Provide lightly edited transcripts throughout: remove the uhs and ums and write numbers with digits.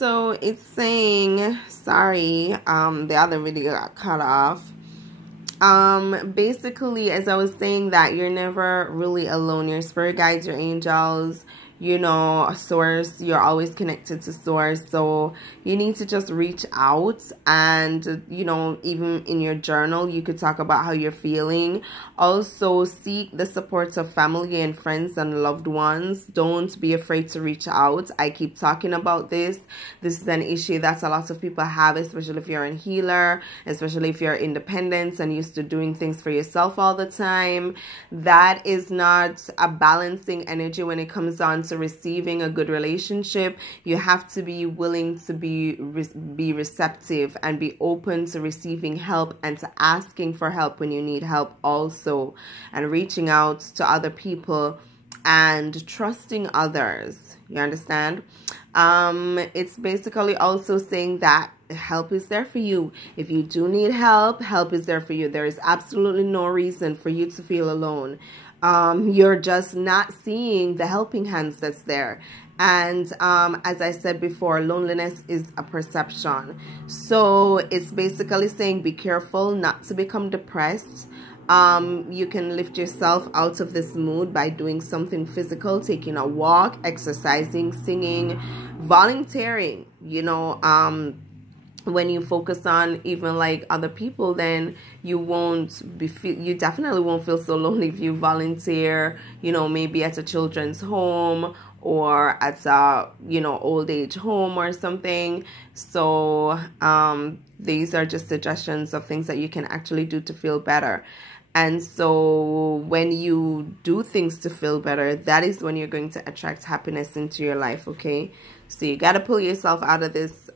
So it's saying, sorry, the other video got cut off. Basically, as I was saying, that you're never really alone. Your spirit guides, your angels, you know, a source, you're always connected to source. So you need to just reach out, and you know, even in your journal you could talk about how you're feeling. Also seek the support of family and friends and loved ones. Don't be afraid to reach out. I keep talking about this. This is an issue that a lot of people have, especially if you're a healer, especially if you're independent and used to doing things for yourself all the time. That is not a balancing energy when it comes on to receiving a good relationship. You have to be willing to be receptive and be open to receiving help and to asking for help when you need help also, and reaching out to other people and trusting others. You understand? It's basically also saying that help is there for you. If you do need help, help is there for you. There is absolutely no reason for you to feel alone. You're just not seeing the helping hands that's there. And as I said before, loneliness is a perception. So it's basically saying be careful not to become depressed. You can lift yourself out of this mood by doing something physical, taking a walk, exercising, singing, volunteering. You know, when you focus on even like other people, then you you definitely won't feel so lonely if you volunteer, you know, maybe at a children's home or at a, you know, old age home or something. So these are just suggestions of things that you can actually do to feel better. And so when you do things to feel better, that is when you're going to attract happiness into your life, okay? So you got to pull yourself out of this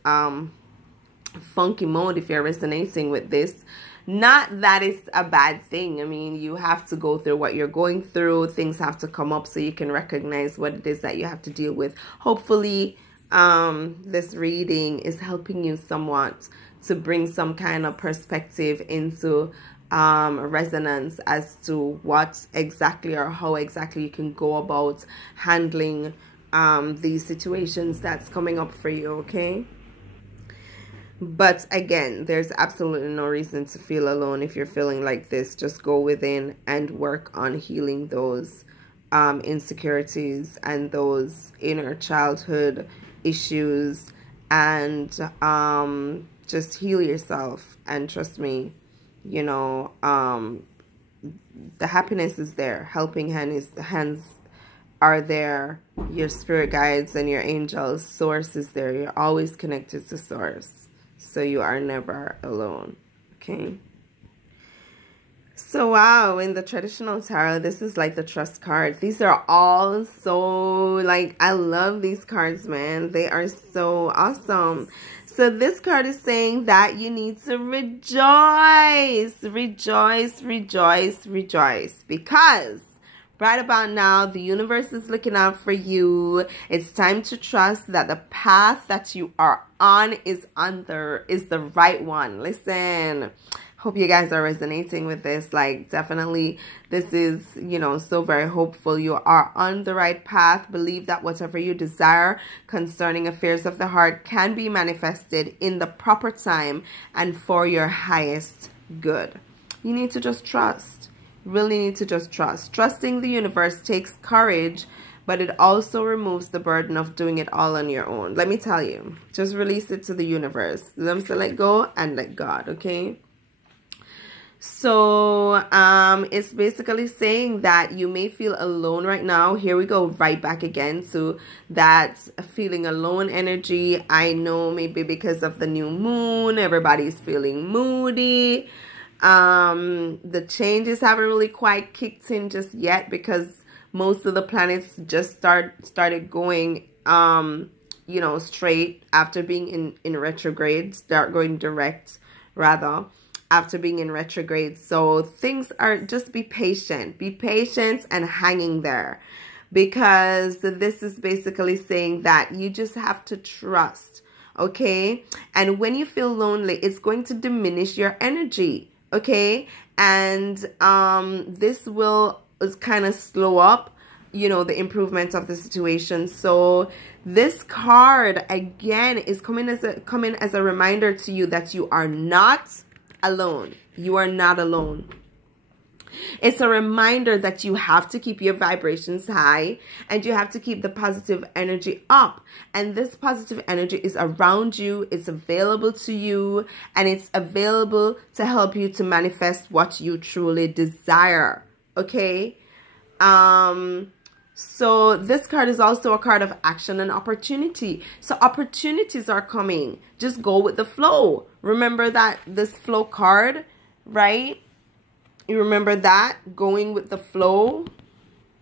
funky mode if you're resonating with this. Not that it's a bad thing. I mean, you have to go through what you're going through. Things have to come up so you can recognize what it is that you have to deal with. Hopefully, this reading is helping you somewhat to bring some kind of perspective into resonance as to what exactly or how exactly you can go about handling these situations that's coming up for you, okay? But again, there's absolutely no reason to feel alone if you're feeling like this. Just go within and work on healing those insecurities and those inner childhood issues, and just heal yourself. And trust me, you know, the happiness is there. Helping hands are there. Your spirit guides and your angels, source is there. You're always connected to source. So you are never alone, okay? So wow, in the traditional tarot, this is like the trust card. These are all so, like, I love these cards, man. They are so awesome. So this card is saying that you need to rejoice, rejoice, rejoice, rejoice, because right about now, the universe is looking out for you. It's time to trust that the path that you are on is the right one. Listen, hope you guys are resonating with this. Like, definitely, this is, you know, so very hopeful. You are on the right path. Believe that whatever you desire concerning affairs of the heart can be manifested in the proper time and for your highest good. You need to just trust. Really need to just trust. Trusting the universe takes courage, but it also removes the burden of doing it all on your own. Let me tell you, just release it to the universe. Let them say let go and let God, okay? So it's basically saying that you may feel alone right now. Here we go, right back again to that feeling alone energy. I know maybe because of the new moon, everybody's feeling moody. The changes haven't really quite kicked in just yet because most of the planets just started going you know, straight after being in retrograde, start going direct rather after being in retrograde. So things are, just be patient and hanging there, because this is basically saying that you just have to trust, okay? And when you feel lonely, it's going to diminish your energy, okay? And this will kind of slow up you know, the improvement of the situation. So this card again is coming as a reminder to you that you are not alone. You are not alone. It's a reminder that you have to keep your vibrations high and you have to keep the positive energy up. And this positive energy is around you, it's available to you, and it's available to help you to manifest what you truly desire. Okay? So this card is also a card of action and opportunity. So opportunities are coming. Just go with the flow. Remember that this flow card, right? You remember that, going with the flow,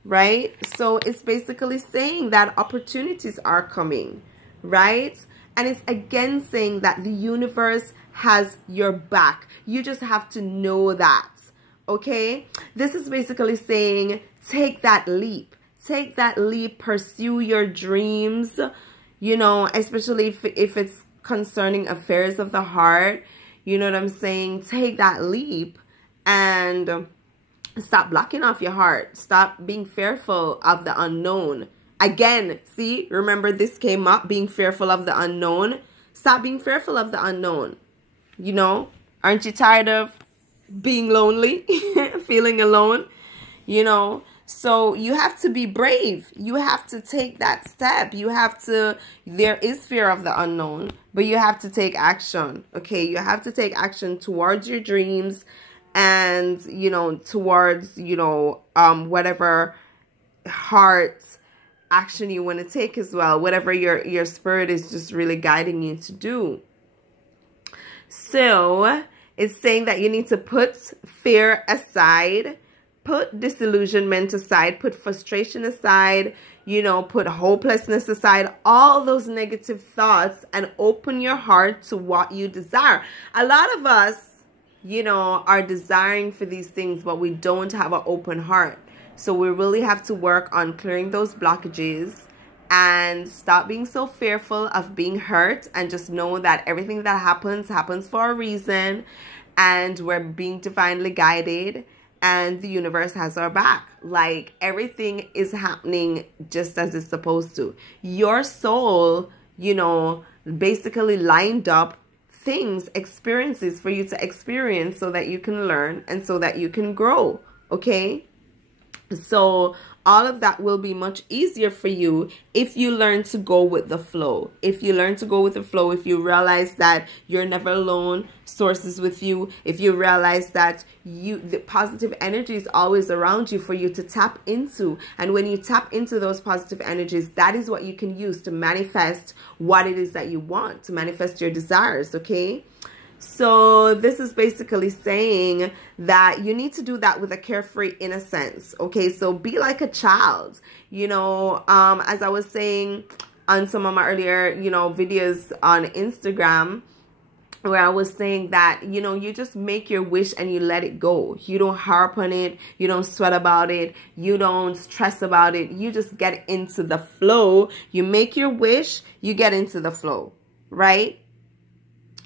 right? So it's basically saying that opportunities are coming, right? And it's again saying that the universe has your back. You just have to know that, okay? This is basically saying take that leap. Take that leap, pursue your dreams, you know, especially if it's concerning affairs of the heart. You know what I'm saying? Take that leap. And stop blocking off your heart. Stop being fearful of the unknown. Again, see, remember this came up, being fearful of the unknown. Stop being fearful of the unknown. You know, aren't you tired of being lonely, feeling alone? You know, so you have to be brave. You have to take that step. You have to, there is fear of the unknown, but you have to take action. Okay, you have to take action towards your dreams. And, you know, towards, you know, whatever heart action you want to take as well. Whatever your spirit is just really guiding you to do. So, it's saying that you need to put fear aside. Put disillusionment aside. Put frustration aside. You know, put hopelessness aside. All those negative thoughts. And open your heart to what you desire. A lot of us, you know, are desiring for these things, but we don't have an open heart. So we really have to work on clearing those blockages and stop being so fearful of being hurt, and just know that everything that happens for a reason, and we're being divinely guided, and the universe has our back. Like, everything is happening just as it's supposed to. Your soul, you know, basically lined up things, experiences for you to experience so that you can learn and so that you can grow, okay? So all of that will be much easier for you if you learn to go with the flow. If you learn to go with the flow, if you realize that you're never alone, source is with you. If you realize that the positive energy is always around you for you to tap into. And when you tap into those positive energies, that is what you can use to manifest what it is that you want, to manifest your desires, okay? So this is basically saying that you need to do that with a carefree innocence. Okay, so be like a child. You know, as I was saying on some of my earlier, you know, videos on Instagram, where I was saying that, you know, you just make your wish and you let it go. You don't harp on it. You don't sweat about it. You don't stress about it. You just get into the flow. You make your wish, you get into the flow, right?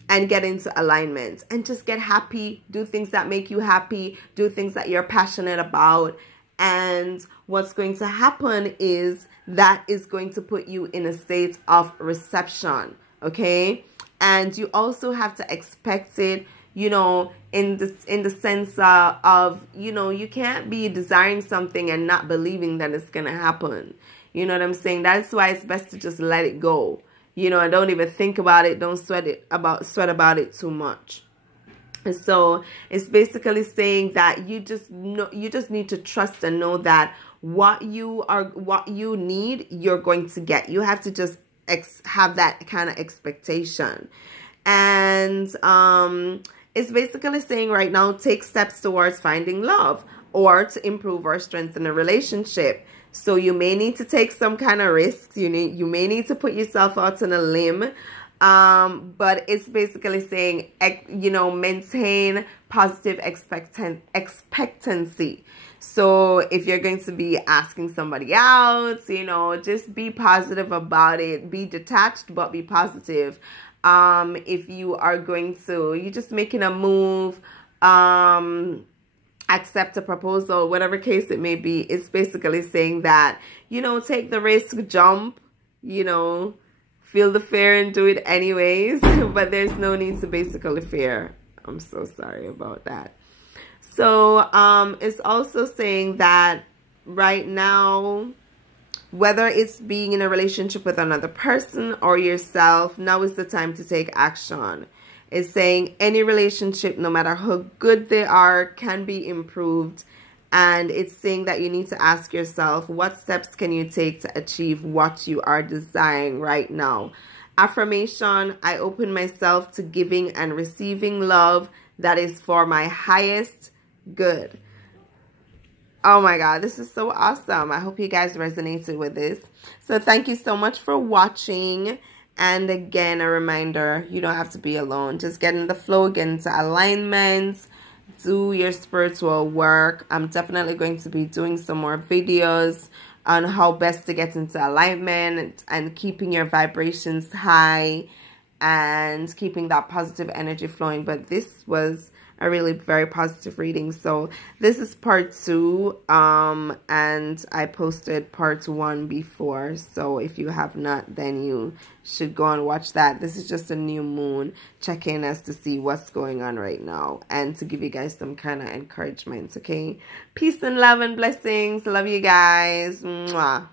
And get into alignment and just get happy. Do things that make you happy. Do things that you're passionate about. And what's going to happen is that is going to put you in a state of reception. Okay? And you also have to expect it, you know, in the sense of, you know, you can't be desiring something and not believing that it's going to happen. You know what I'm saying? That's why it's best to just let it go. You know, and don't even think about it. Don't sweat about it too much. And so it's basically saying that you just need to trust and know that what you need, you're going to get. You have to just have that kind of expectation. And it's basically saying right now, take steps towards finding love or to improve or strengthen a relationship. So you may need to take some kind of risks. You may need to put yourself out on a limb. But it's basically saying, you know, maintain positive expectancy. So if you're going to be asking somebody out, you know, just be positive about it. Be detached, but be positive. If you are going to, you're just making a move, accept a proposal, whatever case it may be. It's basically saying that, you know, take the risk, jump, you know, feel the fear and do it anyways. But there's no need to basically fear. I'm so sorry about that. So it's also saying that right now, whether it's being in a relationship with another person or yourself, now is the time to take action. It's saying any relationship, no matter how good they are, can be improved. And it's saying that you need to ask yourself, what steps can you take to achieve what you are desiring right now? Affirmation: I open myself to giving and receiving love that is for my highest good. Oh my God, this is so awesome. I hope you guys resonated with this. So thank you so much for watching. And again, a reminder, you don't have to be alone. Just get in the flow, get into alignment, do your spiritual work. I'm definitely going to be doing some more videos on how best to get into alignment and keeping your vibrations high and keeping that positive energy flowing. But this was a really very positive reading. So this is part 2, and I posted part 1 before. So if you have not, then you should go and watch that. This is just a new moon check-in as to see what's going on right now and to give you guys some kind of encouragement. Okay, peace and love and blessings. Love you guys. Mwah.